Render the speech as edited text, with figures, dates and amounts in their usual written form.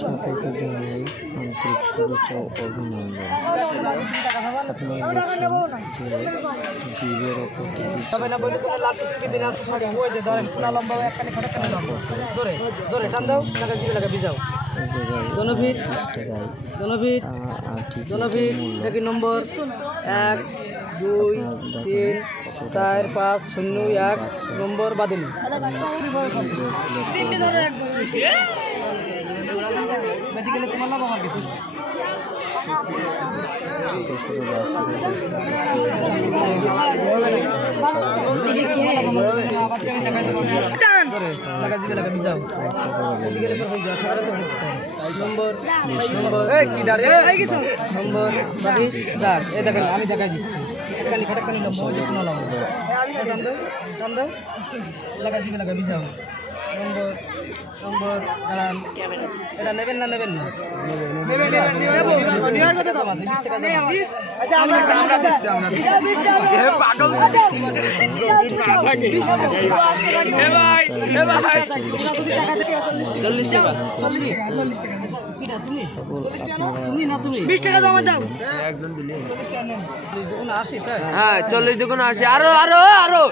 সকলকে জানাই আন্তরিক শুভেচ্ছা ও অভিনন্দন। আপনারা দেখছেন যে জীবের ওপর কি নম্বর 1 2 3 4 5 0 1 নম্বর বাদিনী তোমার নাম আমার কিছু ছোট ছোট বাচ্চাদের আমি দেখাই দিচ্ছি নম্বর এটা নেবেন না নেবেন না তুমি না তুমি 20 টাকা জমা দাও একজন দিলে 80 তাই হ্যাঁ 40 দুগুণ 80 আরো